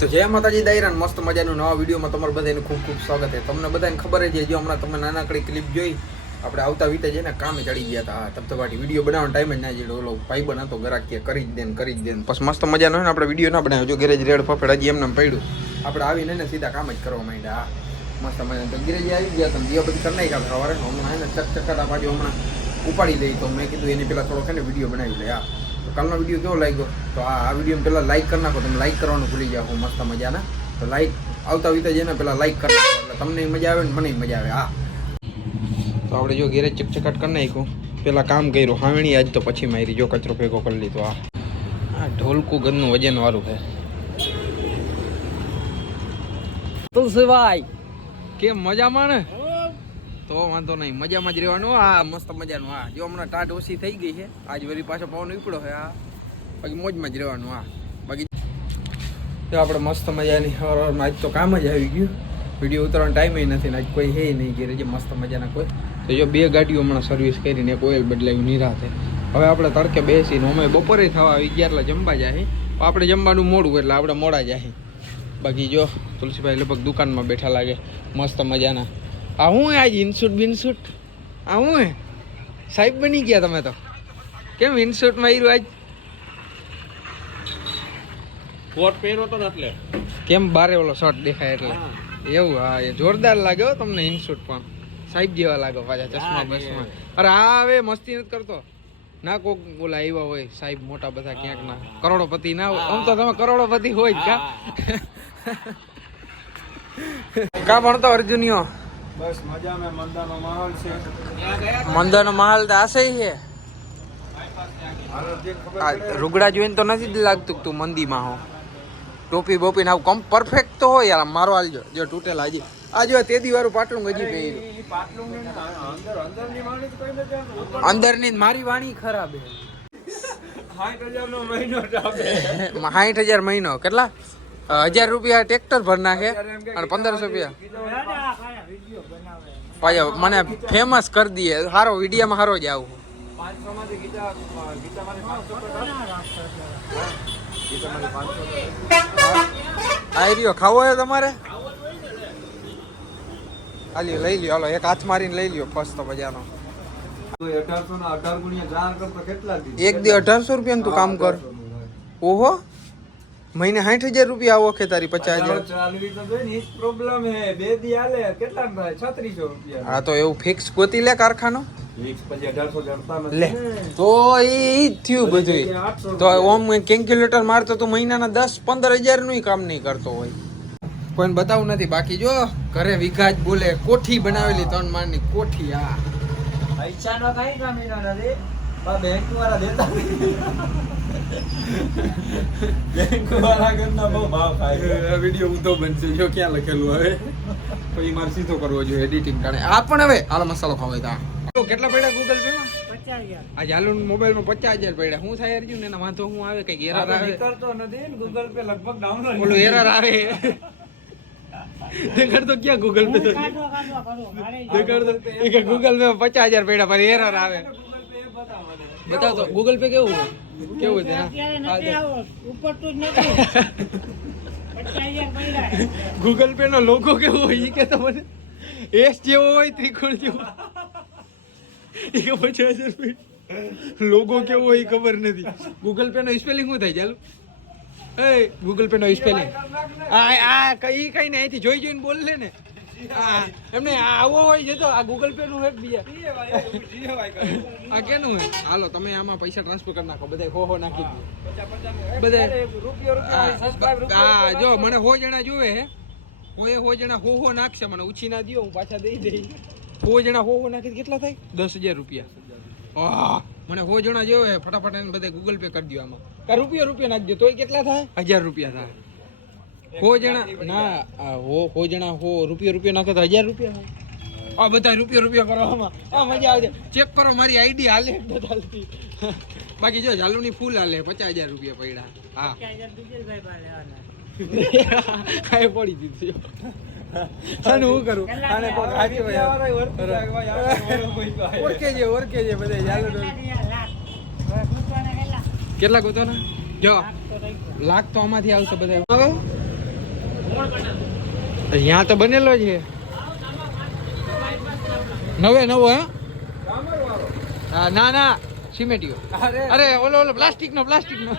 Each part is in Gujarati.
તો જય માતાજી દાયરા મસ્ત મજાનું નવા વિડીયોમાં તમારું બધાને ખૂબ ખૂબ સ્વાગત છે. તમને બધાને ખબર જ છે, જો હમણાં તમે નાનકડી ક્લિપ જોઈ આપણે આવતા વીતે છે ને કામે ચડી ગયા હતા. તપતપાટી વિડીયો બનાવવાનો ટાઈમ જ ના જેડો ઓલો ભાઈબંધ હતો ગરાક કે કરી જ દે પછી મસ્ત મજાનો ને આપણે વિડીયો ના બનાવ્યો. જો ગેરેજ રેડ ફફેડ હજી એમને પડ્યું, આપણે આવીને ને સીધા કામ જ કરવા માંડ્યા. મસ્ત મજાનું તો ગેરેજ આવી ગયા તમે દિયો બધી કરી નાખ્યા સવારે. હમણાં એને ચકચકાટા બાજુ હમણાં ઉપાડી દઈ તો મેં કીધું એની પહેલાં થોડોક ને વિડીયો બનાવી લે. તો કાલનો વિડીયો કેવો લાગ્યો તો આ વિડીયો પહેલાં લાઈક કરી નાખો. તમે લાઈક કરવાનું ભૂલી જાઓ મસ્ત મજાના. તો લાઈક આવતા વીતે છે ને પહેલાં લાઈક કરી નાખો એટલે તમને મજા આવે ને મને મજા આવે. હા તો આપણે જો ઘેરે ચકચકાટ કરી નાખ્યું, પહેલાં કામ કર્યું હાવણી આજ તો પછી મારી જો કચરો ભેગો કરી લીધો. આ ઢોલકું ગનનું વજન વાળું છે. તુલસીભાઈ કેમ મજામાં ને? તો વાંધો નહીં, મજામાં જ રહેવાનું. હા મસ્ત મજાનું. હા જો હમણાં ટાટ ઓછી થઈ ગઈ છે, આજ વળી પાછો પવન ઉપડ્યો છે. હા બાકી મોજમાં જ રહેવાનું. હા બાકી તો આપણે મસ્ત મજાની સવારમાં આજ તો કામ જ આવી ગયું. વિડીયો ઉતારવાનો ટાઈમ નથી ને આજ કોઈ હે નહીં ઘેરે જે મસ્ત મજાના કોઈ. તો જો 2 ગાડીઓ હમણાં સર્વિસ કરીને એક ઓઇલ બદલાયું નિરાતે. હવે આપણે તડકે બેસીને અમે બપોરે થવા આવી ગયા એટલે જમવા જાય. આપણે જમવાનું મોડું એટલે આપણે મોડા જાય. બાકી જો તુલસીભાઈ લગભગ દુકાનમાં બેઠા લાગે મસ્ત મજાના. આ હું આજ ઇનસૂટ બિનસૂટ આ હું હે સાહેબ બની ગયા તમે તો. કેમ ઇનસૂટમાં આવ્યું આજ? કોટ પહેરો તો એટલે કેમ બારે ઓલો શર્ટ દેખાય એટલે એવું? હા એ જોરદાર લાગે હો તમને ઇનસૂટ પણ સાહેબ જેવા લાગો પાછા ચશ્મા બસમાં. અરે હા હવે મસ્તી નથી કરતો ના. કોક બોલા આવ્યા હોય સાહેબ મોટા બધા ક્યાંક ના કરોડોપતિ ના હોય. આમ તો તમે કરોડોપતિ હોય જ કા. કા ભણતો અર્જુનિયો? બસ મજા में मंदाનો माहौल છે. મંદાનો માહોલ તો આશે છે. રૂગડા જોઈને તો નથી જ લાગતું તું મંદીમાં હો. ટોપી બોપી ને આવું પરફેક્ટ તો હોય યાર. મારો હાલજો જો તૂટેલા હજી આ જો તેદી વાળું પાટલું હજી પહેર્યું. અંદરની મારી વાણી ખરાબ હે. 60,000 નો મહિનો ડાબે. 60,000 મહિનો કેટલા? 1000 રૂપિયા ટ્રેક્ટર ભર નાખે અને 1500 રૂપિયા પાછા મને ફેમસ કરી દઈએ. સારો વિડીયોમાં સારો જ આવું. 500 માંથી ગીતામાંથી 500 આ રહ્યો ખાવો હે તમારે? હાલ્યો લઈ લ્યો. હાલો એક હાથ મારીને લઈ લ્યો મસ્ત મજાનો. 1800 ના 18 ગુણ્યા 4 કરતો કેટલા દી? એક દી 1800 રૂપિયા તું કામ કર. ઓહો મહિને 60,000 રૂપિયા આવો કે તારી 50,000 ચાલવી તો જોઈ ને. ઈ પ્રોબ્લેમ હે. 2 દી આલે કેટલા થાય? 3600 રૂપિયા. હા તો એવું ફિક્સ ગોતી લે કારખાનો ફિક્સ પછી 1800 જડતા નથી લે. તો ઈ થયું બધું. તો ઓમ કેલ્ક્યુલેટર મારતો તું મહિનાના 10-15,000 નું કામ નહીં કરતો હોય. કોઈને બતાવું નથી. બાકી જો ઘરે વિઘા જ બોલે. કોઠી બનાવેલી 3 માળની કોઠી. હા પૈસાનો કઈ કમી નથી. બેંક વાળા દેતા બેંક વાળા ઘરના બહુ ભાવ ખાય. વિડીયો ઊંધો બનશે જો ક્યાં લખેલું હવે. પછી મારે સીધો કરવો જોઈએ એડિટિંગ કારણે. આ પણ હવે હાલો મસાલો ખાવા તા. કેટલા પડ્યા ગૂગલ પે માં? 50,000. આ જાલુ મોબાઈલ માં 50,000 પડ્યા. હું થાય અર્જુન એના વાંધો હું આવે કઈક એરર આવે. નીકળતો નથી ને ગૂગલ પે લગભગ ડાઉનલોડ. ઓલું એરર આવે. દેખાડ તો ક્યાં ગૂગલ પે? દેખાડ તો એ ગૂગલ પે 50,000 પડ્યા પર એરર આવે. બતાવ તો ગૂગલ પે કેવું હોય? કેવું છે? ગૂગલ પે નો લોગો કેવો હોય કે તમને? એસ જેવો હોય ત્રિકોણ જેવો. એ 50,000 રૂપિયા લોગો કેવો હોય ખબર નથી. ગૂગલ પે નો સ્પેલિંગ શું થાય? ચાલો એ ગૂગલ પે નો સ્પેલિંગ આ કઈ કઈ ને અહીંથી જોઈ જોઈને બોલ લે ને. એમને આવો હોય છે તો આ ગૂગલ પે નું હે બીજા આ કેનું હે? હાલો તમે આમાં પૈસા ટ્રાન્સફર કરી નાખો. બધા હો નાખી દો બધા. હા જો મને 100 જણા જોવે હે. 100 જણા હો નાખશે મને ઉછી ના દો હું પાછા દઈ દઈ. 100 જણા હો નાખી કેટલા થાય? 10,000 રૂપિયા. મને 100 જણા જોવે ફટાફટ એને બધા ગૂગલ પે કરી દો આમાં. કા રૂપિયા નાખજો તોય કેટલા થાય? 1000 રૂપિયા થાય. 100 જણા ના 100 જણા 100 રૂપિયા નાખે તો 1000 રૂપિયા થાય. આ બધા રૂપિયા કરવામાં આ મજા આવે. ચેક કરો મારી આઈડી હાલે બતાલતી. બાકી જો જાલુની ફૂલ હાલે 50,000 રૂપિયા પડ્યા. હા 50,000 કાંઈ પડી દીધું. આને હું કરું? આને કોઈ ખાતી હોય ઓરકે છે બધે જાલુ. કેટલા ગોતવાના? જો લાખ તો આમાંથી આવશે બધા. અહીંયા તો બનેલો છે નવે નવો હે ડામર વાળો. હા, ના ના સિમેન્ટિયો. અરે ઓલો ઓલો પ્લાસ્ટિક નો આ પ્લાસ્ટિક નો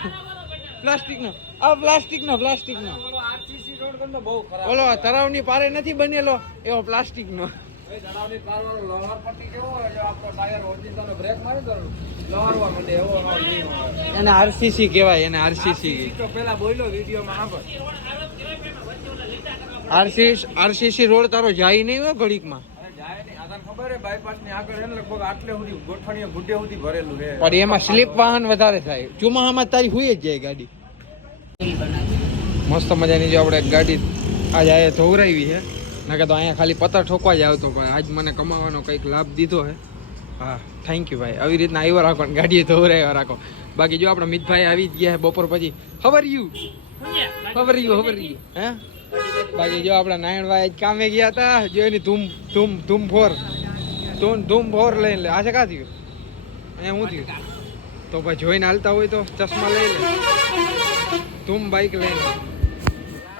ઓલો RCC રોડ કરતો બહુ ખરાબ. ઓલો તળાવની પારે નથી બનેલો એવો પ્લાસ્ટિક નો. એ તળાવની પારવાળો લોહાર પટ્ટી કેવો હોય જો આપણો ટાયર ઓરિજિનલ બ્રેક મારે તો લોહારવા માંડે એવો હાવ નહીં હોય. એને આરસીસી કહેવાય, એને આરસીસી. તો પેલા બોલ્યો વિડીયોમાં આગળ. આરસીસી રોડ તારો જાય નહીં હો ઘડીકમાં. અરે જાય નહીં. આ તને ખબર હે બાયપાસ ની આગળ એને લગભગ આટલે સુધી ગોઠણીએ ગુડે સુધી ભરેલું છે. પણ એમાં સ્લીપ વાહન વધારે થાય. ચોમાસામાં તારી હુઈ જ જાય ગાડી. મસ્ત મજાની જો આપણે ગાડી આજ આયા ધોવરાવી છે. ના કે તો અહીંયા ખાલી પત્તર ઠોકવા જ આવતો, પણ આજ મને કમાવાનો કંઈક લાભ દીધો છે. હા, થેન્ક યુ ભાઈ. આવી રીતના આવ્યો રાખો ને ગાડીએ ધોવરાવ્યા રાખો. બાકી જો આપણા મિતભાઈ આવી જ ગયા છે બપોર પછી. ખબર યુ હે. બાકી જો આપણા નારાયણભાઈ આજ કામે ગયા હતા. જો એની ધૂમ ફોર લઈને લે. આ છે કા થયું અહીંયા હું થયું તો ભાઈ જોઈને હાલતા હોય તો ચશ્મા લઈ લે. ધૂમ બાઈક લઈને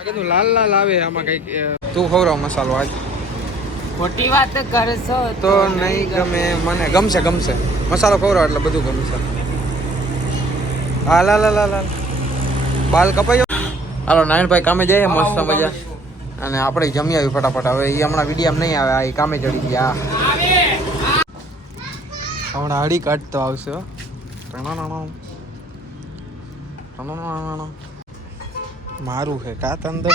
કીધું લાલ આવે આમાં કઈક. તું ખવડાવ મસાલો આજ. ખોટી વાત કરશો તો નહીં ગમે મને. ગમશે મસાલો ખવડાવ એટલે બધું ગમશે. હાલ બાલ કપાઈ. હાલો નારાયણભાઈ કામે જાય મસ્ત મજા. અને આપણે જમી આવી ફટાફટ. હવે એ હમણાં વિડીયો નહીં આવે. આ ઈ કામે ચડી ગયા. હમણાં હળી કાઢતો આવશે હો. મારું છે કા તંદર.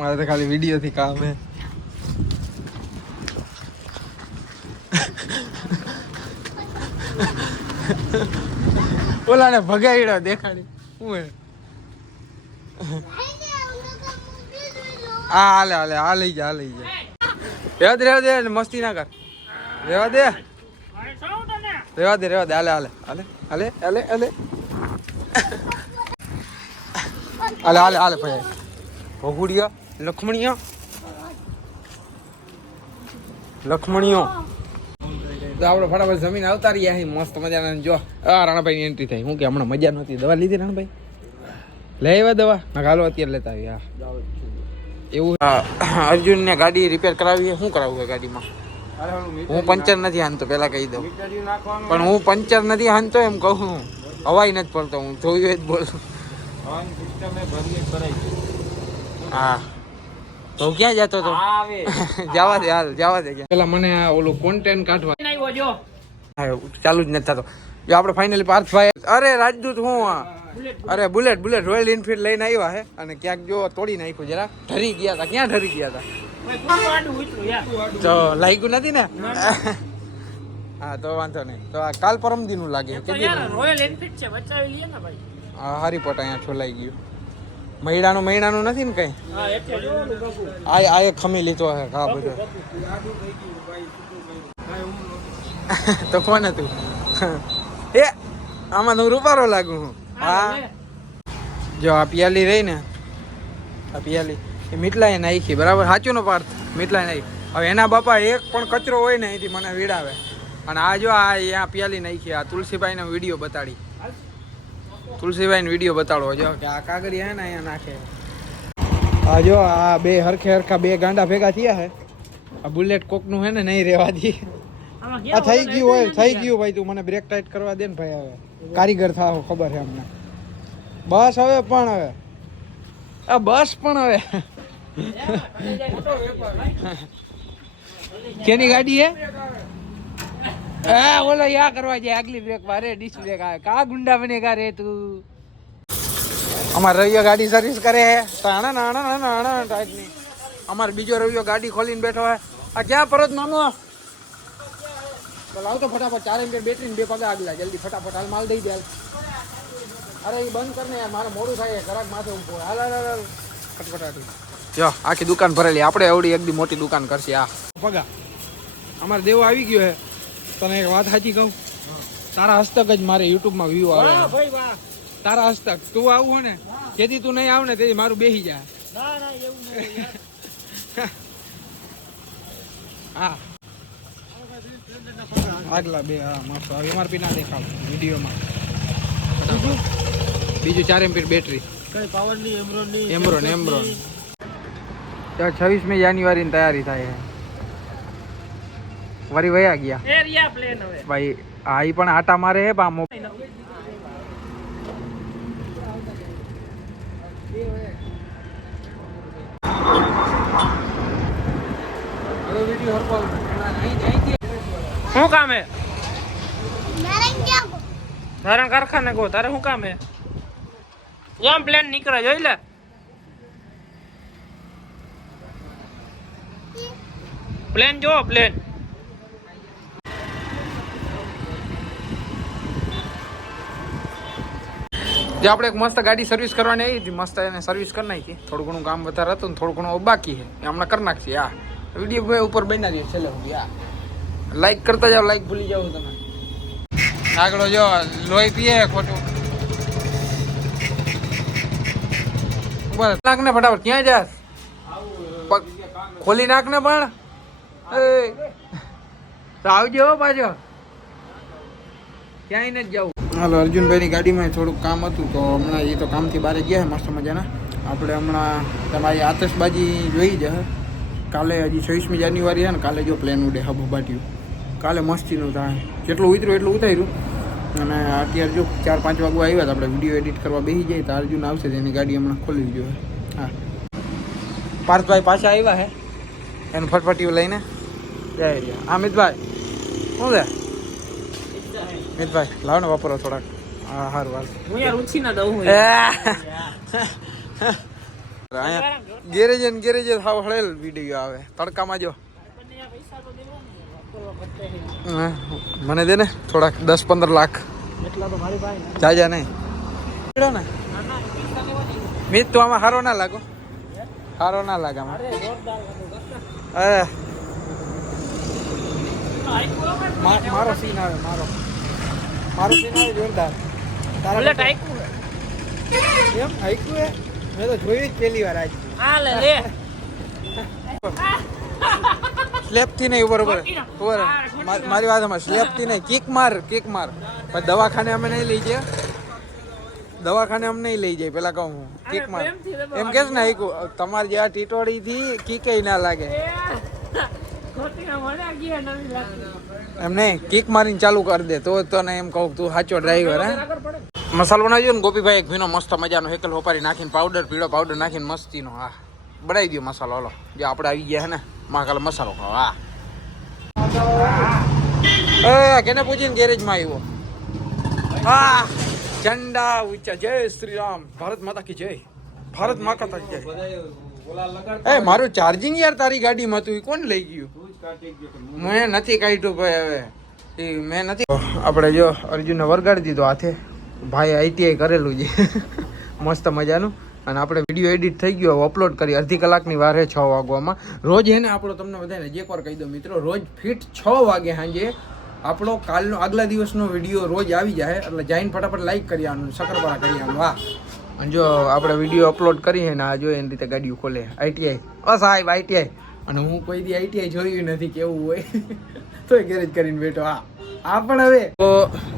મારે તો ખાલી વિડીયો થી કામ હે. ઓલા ને ભગાડ્યો દેખાડી હું હે. આ લઈ જા રેવા દે મસ્તી ના કર. રેવા દે હાલે ભાઈ. ભગુડિયા લખમણીઓ તો આપણે ફટાફટ જમીન આવતા રહ્યા અહીં મસ્ત મજાના. જો રાણાભાઈ ની એન્ટ્રી થાય. હું કે હમણાં મજા નહોતી. દવા લીધી રાણાભાઈ? લઈ આવ્યા દવા ના? હાલો અત્યારે લેતા આવી. હા એવું. અર્જુન ને ગાડી રિપેર કરાવી. શું કરાવવું ગાડીમાં? હું પંચર નથી હાનતો પેલા કહી દઉં. પણ હું પંચર નથી હાનતો એમ કહું. હવાઈ નથી પડતો. હું જોયું જ બોલું. હા તો ક્યાં જતો હતો? જવા દે પેલા મને ઓલું કોન્ટેન્ટ કાઢવા ચાલુ જ નથી થતો. જો આપણે ફાઇનલી પાર્થભાઈ. અરે રાજદૂત હું અરે બુલેટ રોયલ એનફિલ્ડ લઈને આવ્યા છે. અને ક્યાંક જો તોડી નાખ્યું જરા. ઢરી ગયા હતા. ક્યાં ઢરી ગયા હતા? તો લાગ્યું નથી ને? હા તો વાંધો નહીં. તો આ કાલ પરમ દી નું લાગે. રોયલ એનફિલ્ડ છે, બચાવી લઈએ ને ભાઈ. હા હારીપોટ અહીંયા છોલાઈ ગયું. મહિનાનું નથી ને કઈ. આ એક ખમી લીધો હે. હા બધો તો કોણ હતું? એ આમાં હું રૂપારો લાગુ હું. હા જો આ પિયાલી રહી ને, આ પિયાલી એ મીટલાએ નાખી. બરાબર સાચું નો પાર્થ? મીટલાએ નાખી. હવે એના બાપા એક પણ કચરો હોય ને એથી મને વીડાવે. અને આ જો આ પિયાલી નાખી. આ તુલસીભાઈ નો વિડીયો બતાડી. તુલસીભાઈ નો વિડીયો બતાડો જો કે આ કાગળી હે ને અહીંયા નાખે. આ જો આ બે હરખા બે ગાંડા ભેગા થયા હે. આ બુલેટ કોક નું હે ને નહીં રેવા દી. આ થઈ ગયું ભાઈ. તું મને બ્રેક ટાઈટ કરવા દે ને ભાઈ. હવે કારીગર થાવ ખબર છે અમને. બસ હવે કેની ગાડી હે? ઓલો યા કરવા જાય આગલી બ્રેક મારે ડિસ્ક બ્રેક આવે. કા ગુંડા બનેગા રે તું? અમાર રવિયો ગાડી સર્વિસ કરે હે. ટાઈટની. અમાર બીજો રવિયો ગાડી ખોલીને બેઠો હે. આ ક્યાં પરત નાનો? તો લાવ તો ફટાફટ 4 એમ્પિયર બેટરી ને 2 પગા આગલા. જલ્દી ફટાફટ હાલ માલ દઈ દે. અરે એ બંધ કર ને યાર, મારે મોડું થાય. ઘરાક માથે ઊભો. હાલ ફટફટાટી. જો આખી દુકાન ભરેલી. આપણે એવડી એકદી મોટી દુકાન કરશે. આ પગા અમારે દેવો આવી ગયો હે. તને એક વાત સાચી કહું, તારા હસ્તક જ મારે યુટ્યુબમાં વ્યૂ આવે. તારા હસ્તક. તું આવું હો ને, જેથી તું નહીં આવ ને તેથી મારું બેસી જાય. હા આગલા બે હા મસ્ત એમઆરપી ના દેખાવ વિડીયોમાં બીજું 4 એમ્પીયર બેટરી કઈ પાવર ની એમ્બ્રોન ત્યાં 26મી જાન્યુઆરીની તૈયારી થાય છે વરી વયા ગયા એરિયા પ્લેન હવે ભાઈ આ ઈ પણ આટા મારે હે બા શું કામ હે તારા કારખાને ગો તારે શું કામ હે આમ પ્લેન નીકળે જોઈ લે પ્લેન જો પ્લેન જે આપણે એક મસ્ત ગાડી સર્વિસ કરવાની આવી હતી મસ્ત એને સર્વિસ કરી નાખી થોડું ઘણું કામ વધારે હતું ને થોડું ઘણું બાકી છે એ હમણાં કરી નાખશે આ વિડીયો ઉપર બના દે છેલ્લે સુધી આ લાઈક કરતા જાઓ લાઈક ભૂલી જાઓ તમે આગળ જો લોહી પીએ ખોટું બસ નાખ ને ફટાફટ ક્યાં જાસ પગ ખોલી નાખ ને પણ એ તો આવજો પાછો ક્યાંય નથી જવું હાલો અર્જુનભાઈની ગાડીમાં થોડુંક કામ હતું તો હમણાં એ તો કામથી બહાર ગયા મસ્ત મજાના આપણે હમણાં તમારી આતશબાજી જોઈ જ કાલે હજી 26મી જાન્યુઆરી છે ને કાલે જો પ્લેન ઉડે હબબાટ્યું કાલે મસ્તીનું થાય જેટલું ઉતર્યું એટલું ઉતાર્યું અને અત્યારે જો 4-5 વાગવા આવ્યા તો આપણે વિડીયો એડિટ કરવા બેસી જાય તો અર્જુન આવશે તો એની ગાડી હમણાં ખોલવી જોઈએ હા પાર્થભાઈ પાછા આવ્યા હે એનું ફટફટીઓ લઈને જય અમિતભાઈ શું છે મિતભાઈ લાવો ને વાપરો થોડાક હા હારું હાલ હું યાર ઉછી ના દઉં અહીંયા ગેરેજ હાવ હળેલ વિડીયો આવે તડકામાં જો મને દે ને થોડાક 10-15 લાખ એટલા તો મારી પાસે જાજા નહીં ને મિત તો આમાં હારો ના લાગો હારો ના લાગે આમાં અરે મારો સીન આવે મારો સીન આવે જોરદાર બોલે ટાઈકુ એમ હાઈકુ હે મેં તો જોયું જ પહેલી વાર આજ આ લે લે સ્લેપ થી નહીં બરોબર મારી વાત માં સ્લેપ થી નહીં કિક માર પણ દવાખાને અમે નહીં લઈ જાય દવાખાને અમ નહીં લઈ જાય પેલા કહું હું કિક માર એમ કે ને હાઈકુ તમારી જેવા ટીટોડી થી કિકે ના લાગે એમ નહીં કિક મારીને ચાલુ કરી દે તો તને એમ કહું તું સાચો ડ્રાઈવર હે મસાલો બનાવજો ને ગોપીભાઈ એક ભીનો મસ્ત મજાનો હેકલ હોપારી નાખીને પાવડર પીળો પાવડર નાખીને મસ્તીનો હા બનાવી દો મસાલો હલો જે આપણે આવી ગયા હે ને મહાકાલ મસાલો ખાવ હા એ કેને પૂછીને ગેરેજમાં આવ્યો હા ઝંડા ઊંચા જય શ્રી રામ ભારત માતા કી જય ભારત માતા કી જય એ મારું ચાર્જિંગ યાર તારી ગાડીમાં હતું એ કોણ લઈ ગયું મેં નથી કાઢ્યું ભાઈ હવે એ મેં નથી આપણે જો અર્જુનને વરગાડી દીધો હાથે ભાઈ આઈટીઆઈ કરેલું છે મસ્ત મજાનું અને આપણે વિડીયો એડિટ થઈ ગયો અપલોડ કરી અડધી કલાકની વાર છે 6 વાગવામાં રોજ હે ને આપણો તમને બધાને એક વાર કહી દો મિત્રો રોજ ફિટ 6 વાગે સાંજે આપણો કાલનો આગલા દિવસનો વિડીયો રોજ આવી જાય એટલે જઈને ફટાફટ લાઈક કરી આવવાનું શક્કરપારા કરી આવવાનું વાહ અને જો આપણે વિડીયો અપલોડ કરીએ ને આ જો એની રીતે ગાડીઓ ખોલે આઈટીઆઈ સાહેબ આઈટીઆઈ અને હું કોઈ દી આઈટીઆઈ જોયું નથી કેવું હોય તોય ગેરેજ કરીને બેઠો હા પણ હવે તો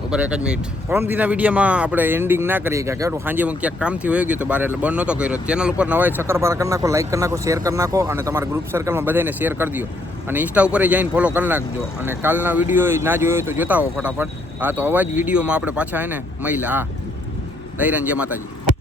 ઉપર એક જ મિનિટ પરમ દિના વિડીયોમાં આપણે એન્ડિંગ ના કરીએ કે કેવું સાંજે હું ક્યાંક કામથી હોઈ ગયું તો બહાર એટલે બંધ નહોતો કર્યો ચેનલ ઉપર નવા શક્કરપારા કરી નાખો લાઈક કરી નાખો શેર કરી નાખો અને તમારા ગ્રુપ સર્કલમાં બધાને શેર કરી દો અને ઇન્સ્ટા ઉપર જઈને ફોલો કરી નાખજો અને કાલના વિડીયો ના જોયો તો જોતા હો ફટાફટ હા તો અવાજ વિડીયોમાં આપણે પાછા હે ને મહિલા હા દૈરન જય માતાજી